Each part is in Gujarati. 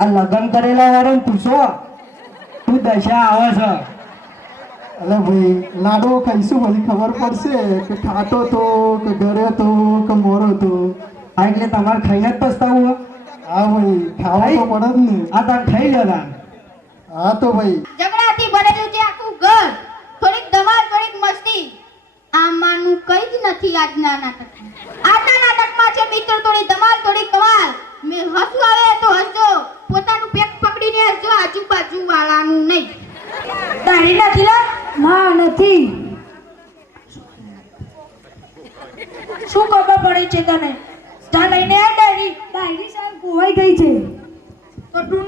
આ લગ્ન કરેલા વાળાને પૂછો તું દશા આવે છે. અરે ભાઈ લાડો ખાઈશું પછી ખબર પડશે કે ખાટો તો કે ઘરે તો કે મોરો તો. હા એટલે તમારે ખાઈને જ પસ્તાવું હોય. હા ભાઈ ખાવા તો પડે જ ને. આ તાર ખાઈ લેતા. હા તો ભાઈ ઝઘડાથી ભરેલું છે આખું ઘર. થોડીક ધમાલ થોડીક મસ્તી આમાંનું કઈ જ નથી આજના નાટકમાં. આજના નાટકમાં છે મિત્ર થોડી ધમાલ થોડી કમાલ. મેં હસવું આવે તો હસજો, પોતાનું પેટ પકડીને હસજો, આજુબાજુ વાળાનું નહીં. તારી નથી લા? ના નથી. શું ખબર પડી છે તને? જા લઈને આ ડાયરી. ડાયરી સાહેબ ખોવાઈ ગઈ છે. તો તું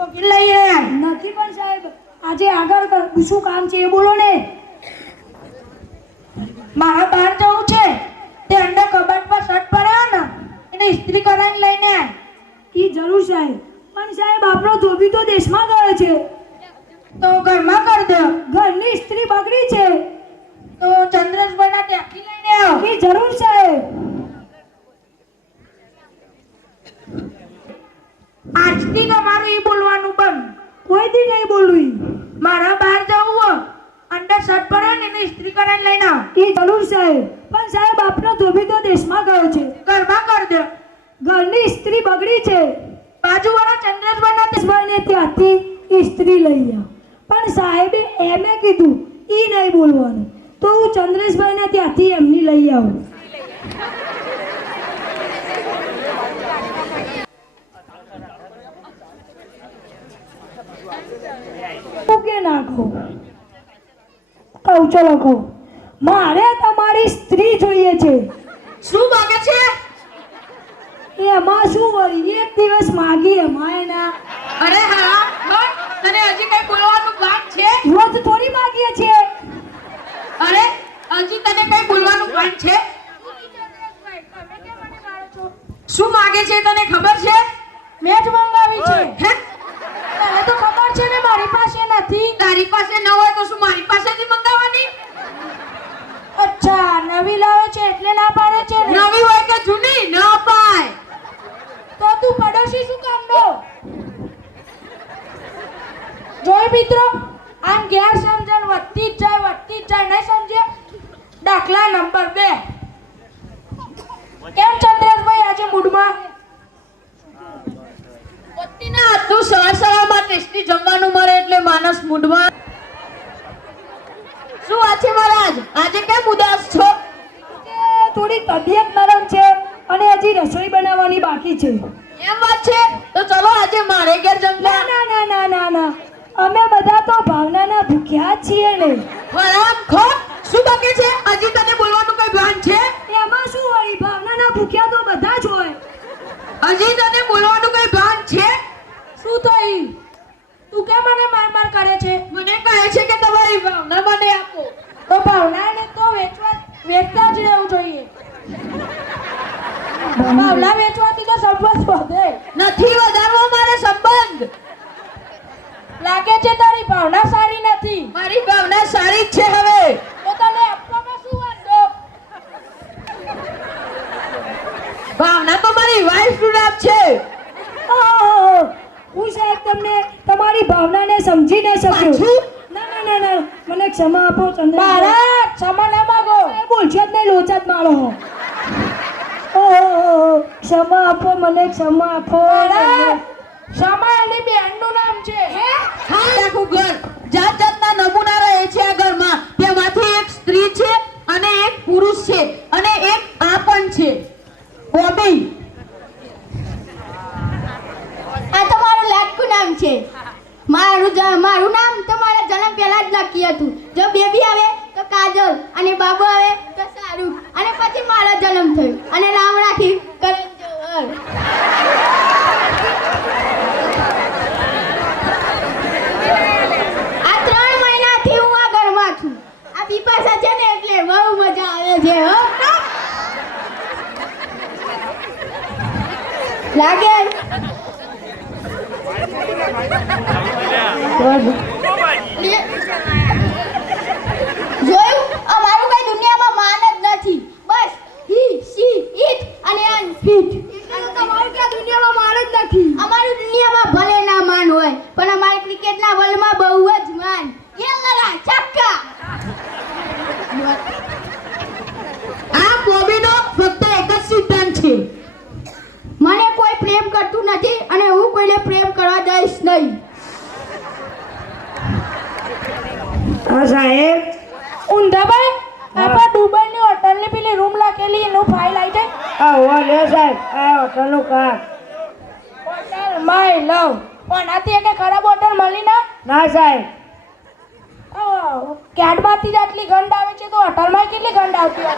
વકીલ લઈ આય. નથી પણ સાહેબ આજે આગળ શું કામ છે એ બોલો ને. મારા બહાર જવું છે. તે અંદર કબાટ પર શર્ટ પડ્યો ને એને ઇસ્ત્રી કરાવીને લઈને આય. ઈ જરૂર સાહેબ. પણ સાહેબ આપણો ધોબી તો દેશમાં ગયો છે. તો ઘરમાં કર દો. ઘરની ઇસ્ત્રી બગડી છે તો ચંદ્રેશભાઈના ત્યાંથી લઈને આવો. ઈ જરૂર સાહેબ. આજથી તમારું ઈ બોલવાનું બંધ. કોઈ દી નહીં બોલવી. મારા બહાર જવું હો અંદર શર્ટ પડે ને એને ઇસ્ત્રી કરાવીને લઈને આવો. ઈ જરૂર સાહેબ. પણ સાહેબ આપણો ધોબી તો દેશમાં ગયો છે. ઘરમાં કર દો. ઘરની ઇસ્ત્રી બગડી છે. બાજુવાળા ચંદ્રેશભાઈને ત્યાંથી ઇસ્ત્રી લઈ આવ. પણ સાહેબે એમે કીધું ઈ નહીં બોલવાનું તો હું ચંદ્રેશભાઈને ત્યાંથી એમની લઈ આવું. કે નાખો કહું ચલો કહું. મારે તમારી સ્ત્રી જોઈએ છે. શું માગે છે? એમાં શું વળી એક દિવસ માગી એમાં ના. અરે હા બસ તને હજી કઈ બોલવાનું વાત છે? રોજ થોડી માગીએ છે. અરે હજી તને કઈ બોલવાનું વાત છે? શું માગે છે તને ખબર છે? મેં જ મંગાવી છે. હે તને તો ખબર છે ને મારી પાસે નથી. તારી પાસે ન હોય તો શું મારી પાસેથી મંગાવવાની? અચ્છા નવી લાવે છે એટલે ના પાડે છે. નવી હોય કે જૂની ન અપાય. તો તું પડોશી શું કામનો? જોઈ મિત્રો આમ ગેરસમજણ વધતી જ જાય નહીં સમજે. દાખલા નંબર 2. કેમ ચંદ્રેશભાઈ આજે મૂડમાં? પતિના હાથનું સવારમાં ટેસ્ટી જમવાનું મળે એટલે માણસ મૂડમાં. શું વાત છે મહારાજ? આજે કેમ ઉદાસ છો? થોડી તબિયત નરમ છે અને હજી રસોઈ બનાવવાની બાકી છે. એમ વાત છે તો ચલો આજે મારે ઘેર જમવા. ના ના ના ના ના અમે બધા તો ભાવનાના ભૂખ્યા છીએ ને. હરામખોર શું બકે છે? હજી તને બોલવાનું કઈ ભાન છે? એમાં શું વળી ભાવનાના ભૂખ્યા તો બધા જ હોય. હજી તને બોલવાનું કઈ ભાન છે? શું થઈ? તું કેમ મને માર કરે છે? મને કહે છે કે તમારી ભાવના મને આપો. તો ભાવનાને તો વેચતા જ રહેવું જોઈએ. ભાવના વેચવાથી તો સંબંધ વધે. નથી વધારવો મારે સંબંધ. લાગે છે તારી ભાવના સારી નથી. મારી ભાવના સારી જ છે. હવે તો તને આપવામાં શું વાંધો? ભાવના તો મારી વાઈફ રૂડાપ છે. હું સાહેબ તમને તમારી ભાવનાને સમજી ન શક્યો. ના ના ના મને ક્ષમા આપો ચંદ્રભાઈ. ક્ષમા ના માંગો. બોલશો જ નહીં લોચા જ મારો. ક્ષમા આપો મને ક્ષમા આપો. ક્ષમા એની બેનનું નામ છે. હે આખું ઘર જાત જાતના નમૂના રહે છે આ ઘરમાં. તેમાંથી એક સ્ત્રી છે અને એક પુરુષ છે અને એક આ પણ છે બોબી. આ તો મારું લાડકું નામ છે. મારું નામ તો મારા જન્મ પહેલા જ નક્કી હતું. જો બેબી આવે તો કાજલ અને બાબુ આવે તો શાહરુખ અને પછી મારો જન્મ થયો અને નામ રાખી કરણ જોહર. આ 3 મહિનાથી હું આ ઘરમાં છું. આ બિપાશા છે ને એટલે બહુ મજા આવે છે. હો લાગે જોયું? અમારું કઈ દુનિયામાં માન જ નથી. બસ હી સી ઈટ અને અનફિટ. તમારું કઈ દુનિયામાં માન જ નથી. અમારી દુનિયામાં ભલે હા સાહેબ. ઊંધાભાઈ આપણે દુબઈની હોટલની પેલી રૂમ લખેલી એનું ફાઇલ આવી જાય. હા હોવા લે સાહેબ. આ હોટલનું કાર્ડ. Hotel my love. ઓનાથી એક ખરાબ હોટલ મળી ના સાહેબ. કેડમાંથી જ આટલી ગંધ આવે છે તો હોટલમાં કેટલી ગંધ આવતી હશે?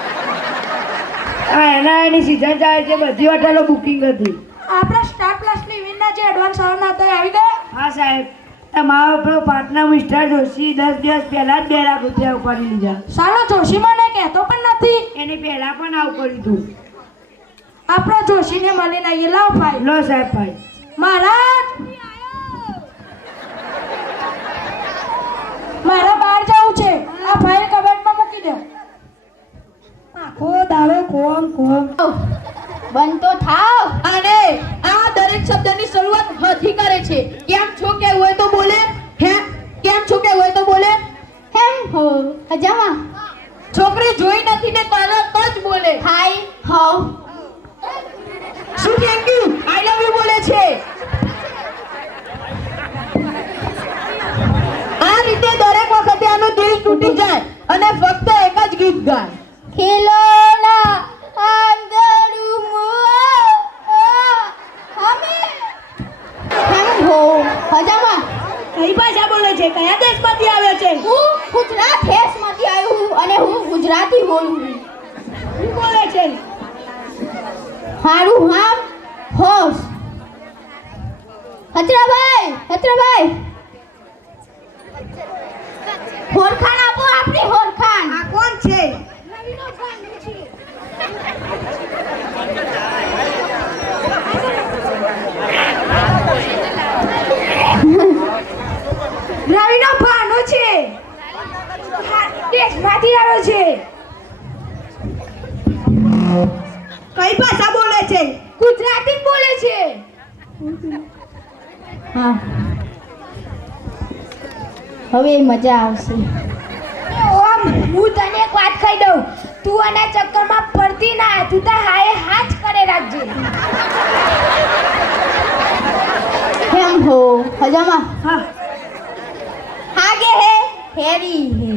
હા એના એની સીઝન ચાલે છે, બધી હોટલો બુકિંગ હતી. આપણા સ્ટાર પ્લસની ઇવેન્ટના જે એડવાન્સ આવવાના હતા આવી ગયા? હા સાહેબ. તમારો આપણો પાર્ટનર મિસ્ટર જોશી 10 દિવસ પહેલા જ 2 લાખ રૂપિયા ઉપાડી લીધા. સાલો જોશી મને કહેતો પણ નથી. એની પહેલા પણ આવું કર્યું હતું. આપણો જોશીને મળીને આવીએ. લાવ ફાઇલ. લો સાહેબ ફાઇલ. મહારાજ મારા બહાર જવું છે. આ ફાઇલ કબાટમાં મૂકી દો. આખો દાડો કોમ બંધ તો થાવ. અને આ દરેક શબ્દની શરૂઆત હથી કરે છે. કેમ છો કે હોય તો બોલે. હે કેમ છો કે હોય તો બોલે. હેમ હો હજામાં છોકરી જોઈ નથી ને તરત જ બોલે. હાય હો શું thank you I love you બોલે છે. આ રીતે દરેક વખતે આનું દિલ તૂટી જાય અને ફક્ત એક જ ગીત ગાય. ખિલોના અંદરું હમે હેમ હો હજામાં કઈ ભાષા બોલે છે? કયા દેશમાંથી આવ્યો છે? હું ગુજરાત દેશમાંથી આવ્યો છું અને હું ગુજરાતી બોલું છું. શું બોલે છે? હારું હામ હોશ. હચરાભાઈ હોરખાન આપો. આપણી હોરખાન. આ કોણ છે? રવિનો ભાનો છે. દેશમાંથી આવ્યો છે. કઈ ભાષા બોલે છે? ગુજરાતી બોલે છે. હા હવે મજા આવશે. ઓમ હું તને એક વાત કહી દઉં. તું આના ચક્કરમાં પડતી ના. તું તો હાય હાથ કરે રાખજે. હેમ હો હજામાં હા આગે હે હેરી હે.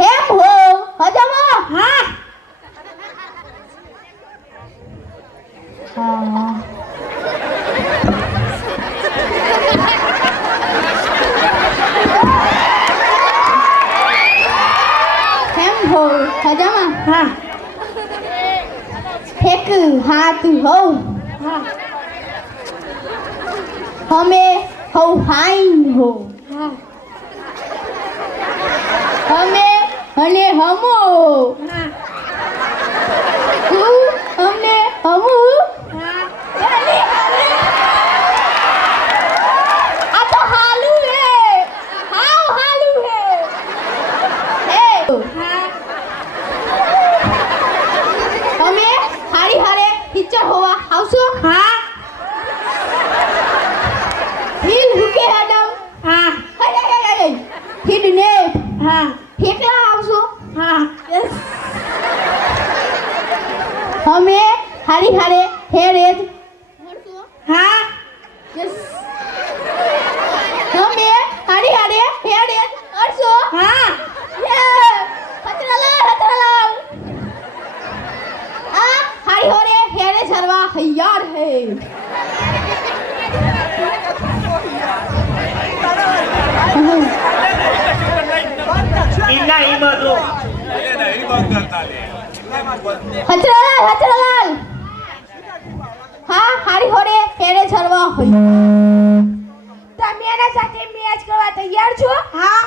હેમ હો હજામાં હા હા હેમ હો હજામાં હા એક હાથ હો હા હમે હો હાઈન હો હા હમે અને હમો હા તું અમને હમુ હા આ તો હાલુ હે. હાવ હાલુ હે. હે તમે હારી હારે પિક્ચર હોવા આવશો? હા હિલ હુકે હડમ. હા હે હિડને હા ઠેકલા આવશો? હા અમે હારી હારે હેરેજ હા યસ અમે હારી હારે હેરેજ કરશો? હા હતરાલાલ આ હારી હારે હેરે સરવા હૈયાર હે. હચરાલાલ હા હારી હોરે હેરે છરવા હોય. તમે એના સાથે મેચ કરવા તૈયાર છો? હા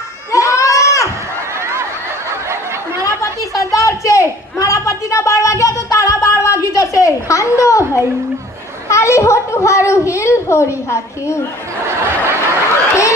મારા પતિ સરદાર છે. મારા પતિના 12 વાગ્યા તો તારા 12 વાગી જશે. ખાંડો હઈ હાલી હોટું હારું હિલ હોરી હાખ્યું. હે